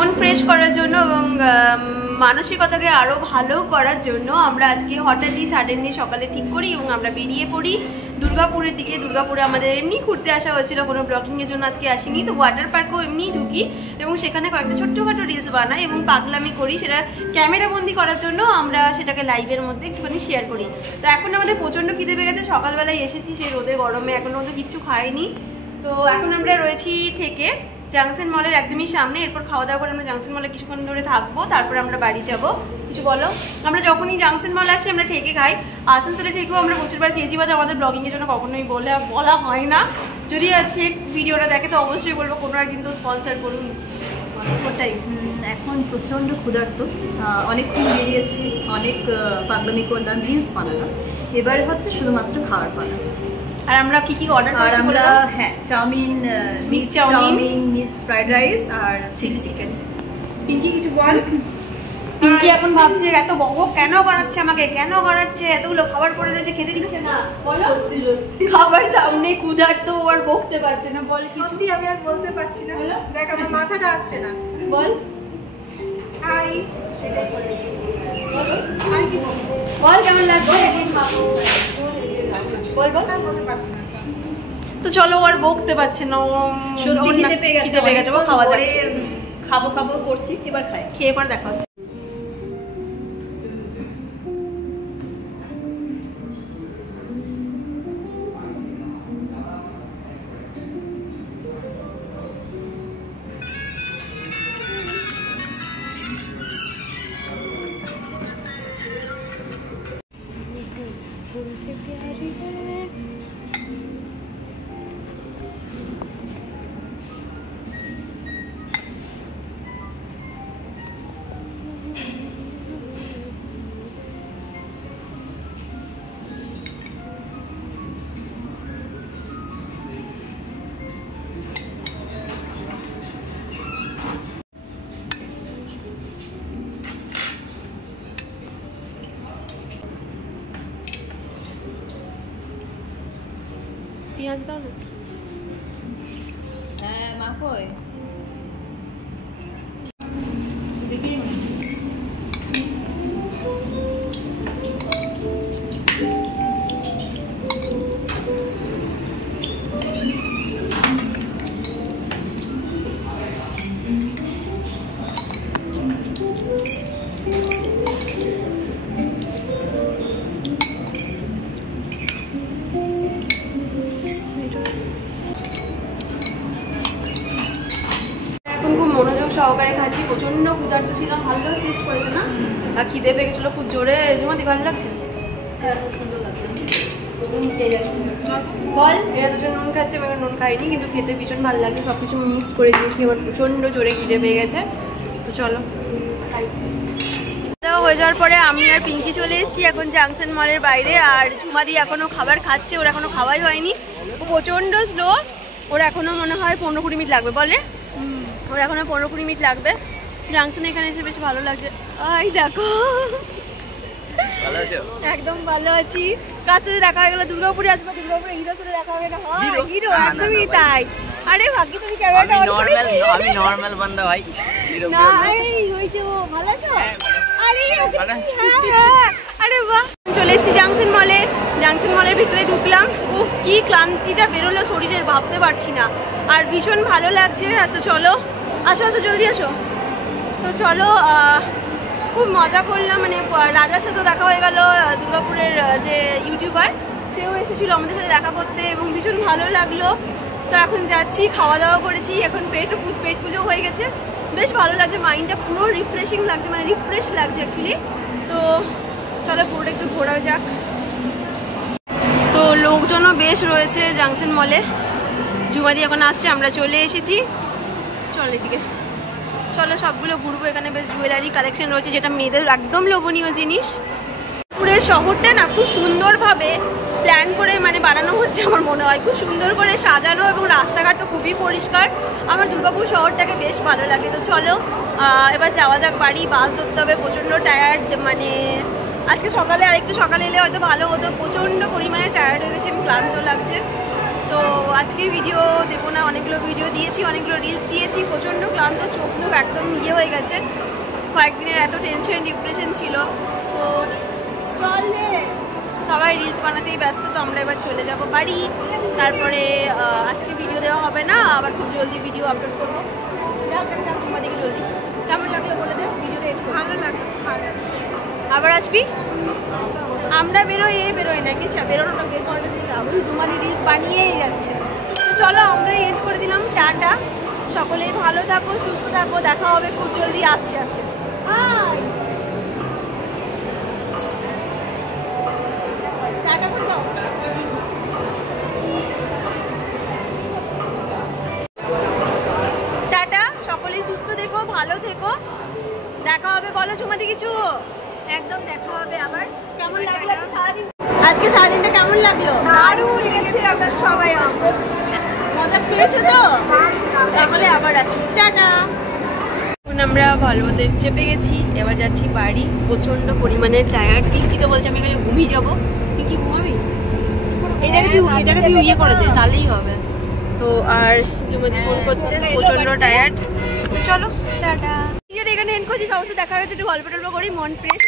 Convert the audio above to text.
মন ফ্রেশ করার জন্য এবং মানসিকতাকে আরও ভালো করার জন্য আমরা আজকে হঠাৎই সাডেনলি সকালে ঠিক করি এবং আমরা বেরিয়ে পড়ি দুর্গাপুরের দিকে। দুর্গাপুরে আমাদের এমনি ঘুরতে আসা হয়েছিল, কোনো ব্লগিংয়ের জন্য আজকে আসিনি। তো ওয়াটার পার্কেও এমনিই ঢুকি এবং সেখানে কয়েকটা ছোট্টখাটো রিলস বানাই এবং পাগলামি করি, সেটা ক্যামেরাবন্দি করার জন্য আমরা সেটাকে লাইভের মধ্যে একটুখানি শেয়ার করি। তো এখন আমাদের প্রচণ্ড খিদে পেয়ে গেছে, সকালবেলায় এসেছি সেই রোদে গরমে, এখনও মধ্যে কিচ্ছু খাইনি। তো এখন আমরা রয়েছি ঠেকে জাংশন মলের একদমই সামনে। এরপর খাওয়া দাওয়া করে আমরা জাংশন মলে কিছুক্ষণ ধরে থাকবো, তারপর আমরা বাড়ি যাব। কিছু বলো? আমরা যখনই জাংশন মল আসি আমরা ঠেকে খাই। আসানসোলে ঠেকেও আমরা প্রচুরবার খেয়েছি, বাট আমাদের ব্লগিংয়ের জন্য কখনোই বলা হয় না। যদি ঠিক ভিডিওটা দেখে তো অবশ্যই বলবো কোনো একদিন তো স্পন্সার করুন। ওটাই, এখন প্রচণ্ড ক্ষুধার্ত, অনেকক্ষণ বেরিয়েছি, অনেক পাগলামি করলাম, রিলস বানালাম, এবার হচ্ছে শুধুমাত্র খাওয়ার পালা। আর আমরা কি কি অর্ডার করেছি? আমরা হ্যাঁ chowmein, mix chowmein, mix fried rice আর চিলি চিকেন। পিঙ্কি কিছু বল। পিঙ্কি এখন ভাবছে এত বকবক কেন করাচ্ছে আমাকে, কেন করাচ্ছে, এতগুলো খাবার পড়ে রয়েছে খেতে দিচ্ছে না। বলো খাবার সামনে ক্ষুধার্ত আর বকতে পারছে না। বল কিছু। আমি আর বলতে পারছি না, দেখ আমার মাথাটা আসছে না। বল হাই, বল কেমন লাগছে। বল বল, বলতে পারছি না। তো চলো আর বকতে পারছে না, সত্যি খিদে পেয়ে গেছে, খাওয়া যাবে। খাবো করছি, এবার খাই, খেয়ে পর দেখা হচ্ছে। পেঁয়াজ দাও না। হ্যাঁ মা কই? দেখি সহকারে খাচ্ছি, প্রচন্ড ক্ষুধার্ত ছিলাম। ভালো টেস্ট করেছে না? আর খিদে পেয়ে গেছিলো খুব জোরে। জুমাদি ভালো লাগছে? খুব সুন্দর লাগছে। খেয়ে যাচ্ছে বল। এরা দুটো নুন খাচ্ছে, আমি নুন খাইনি, কিন্তু খেতে ভীষণ ভালো লাগছে। সব কিছু মিক্স করে দিয়েছি, এবার প্রচণ্ড জোরে খিদে পেয়ে গেছে। তো চলো খাই। দেওয়া হয়ে যাওয়ার পরে আমি আর পিঙ্কি চলে এসেছি এখন জাংশন মলের বাইরে। আর ঝুমাদি এখনও খাবার খাচ্ছে, ওর এখনও খাওয়াই হয়নি, ও প্রচণ্ড স্লো। ওর এখনও মনে হয় 15-20 মিনিট লাগবে। বলে ওর এখনো 15-20 মিনিট লাগবে। জাংশনে এখানে এসে বেশ ভালো লাগছে। আই দেখো একদম ভালো আছি। কার সাথে দেখা হয়ে গেল? দুর্গাপুরে আসবো, দুর্গাপুরে হিরোর সাথে দেখা হবে না? হিরো একদমই তাই। আরে ভাগ্য তুমি ক্যামেরাটা অন করেছো। আমি নরমাল বান্দা ভাই। না এই হইছে। ও ভালো আছো? আরে হ্যাঁ আরে বাহ। চলে এসেছি জাংশন মলে। জাংশন মলের ভিতরে ঢুকলাম। উফ কি ক্লান্তিটা বেরোলো শরীরের, ভাবতে পারছি না। আর ভীষণ ভালো লাগছে। তো চলো আসো জলদি আসো। তো চলো খুব মজা করলাম, মানে রাজার সাথেও দেখা হয়ে গেল, দুর্গাপুরের যে ইউটিউবার সেও এসেছিলো আমাদের সাথে দেখা করতে এবং ভীষণ ভালো লাগলো। তো এখন যাচ্ছি, খাওয়া দাওয়া করেছি, এখন পেট পুজো হয়ে গেছে, বেশ ভালো লাগছে, মাইন্ডটা পুরো রিফ্রেশিং লাগছে, মানে রিফ্রেশ লাগছে অ্যাকচুয়ালি। তো চলো পুরোটা একটু ঘোরা যাক। তো লোকজনও বেশ রয়েছে জাংশন মলে। ঝুমাদি এখন আসছে, আমরা চলে এসেছি। চল এদিকে চলো, সবগুলো ঘুরবো। এখানে বেশ জুয়েলারি কালেকশন রয়েছে, যেটা মেয়েদের একদম লোভনীয় জিনিস। পুরো শহরটা না খুব সুন্দরভাবে প্ল্যান করে মানে বানানো হচ্ছে আমার মনে হয়, খুব সুন্দর করে সাজানো এবং রাস্তাঘাট তো খুবই পরিষ্কার। আমার দুর্গাপুর শহরটাকে বেশ ভালো লাগে। তো চলো এবার যাওয়া যাক বাড়ি। বাস ধরতে হবে, প্রচণ্ড টায়ার্ড, মানে আজকে সকালে আর একটু সকালে এলে হয়তো ভালো হতো, প্রচণ্ড পরিমাণে টায়ার্ড হয়ে গেছে, আমি ক্লান্ত লাগছে। তো আজকের ভিডিও দেবো না, অনেকগুলো ভিডিও দিয়েছি, অনেকগুলো রিলস দিয়েছি। প্রচণ্ড ক্লান্ত, চোখ মুখ একদম ইয়ে হয়ে গেছে, কয়েকদিনের এত টেনশন ডিপ্রেশন ছিল। তো চলে সবাই রিলস বানাতেই ব্যস্ত, তো আমরা এবার চলে যাব বাড়ি। তারপরে আজকে ভিডিও দেওয়া হবে না, আবার খুব জলদি ভিডিও আপলোড করবো। তোমাদেরকে জলদি কেমন লাগলো বলে দে, ভিডিওটা একটু ভালো লাগলো, ভালো লাগলো। আবার আসবি। আমরা বেরোই না কিছু, বেরোনোটা বের করে দিতে জুমালি রিলস বানিয়েই যাচ্ছে। তো চলো আমরা এড করে দিলাম, টাটা। সকলেই ভালো থাকো, সুস্থ থাকো, দেখা হবে খুব জলদি। আসছে টাটা করে দাও। টাটা, সকলেই সুস্থ থেকো, ভালো থেকো, দেখা হবে। বলো ঝুমাদি কিছু। একদম দেখা হবে আবার। কেমন লাগলো আজকে সারাদিনটা? কেমন লাগলো? দারুণ লেগেছে, আমরা সবাই আসবো। মজা পেয়েছো তো? তাহলে আবার আসি, টাটা। এখন আমরা ভলভোতে চেপে গেছি, এবার যাচ্ছি বাড়ি। প্রচণ্ড পরিমাণে টায়ার্ড। কি তো বলছি আমি এখানে ঘুমিয়ে যাবো। তুই কি ঘুমাবি? এটাকে তুই ইয়ে করে দে, তাহলেই হবে। তো আর জুমাদি ফোন করছে, প্রচণ্ড টায়ার্ড। তো চলো টাটা। ভিডিওটা এখানে এন্ড করছি, সবার সাথে দেখা হয়েছে, একটু গল্প টল্প করি, মন ফ্রেশ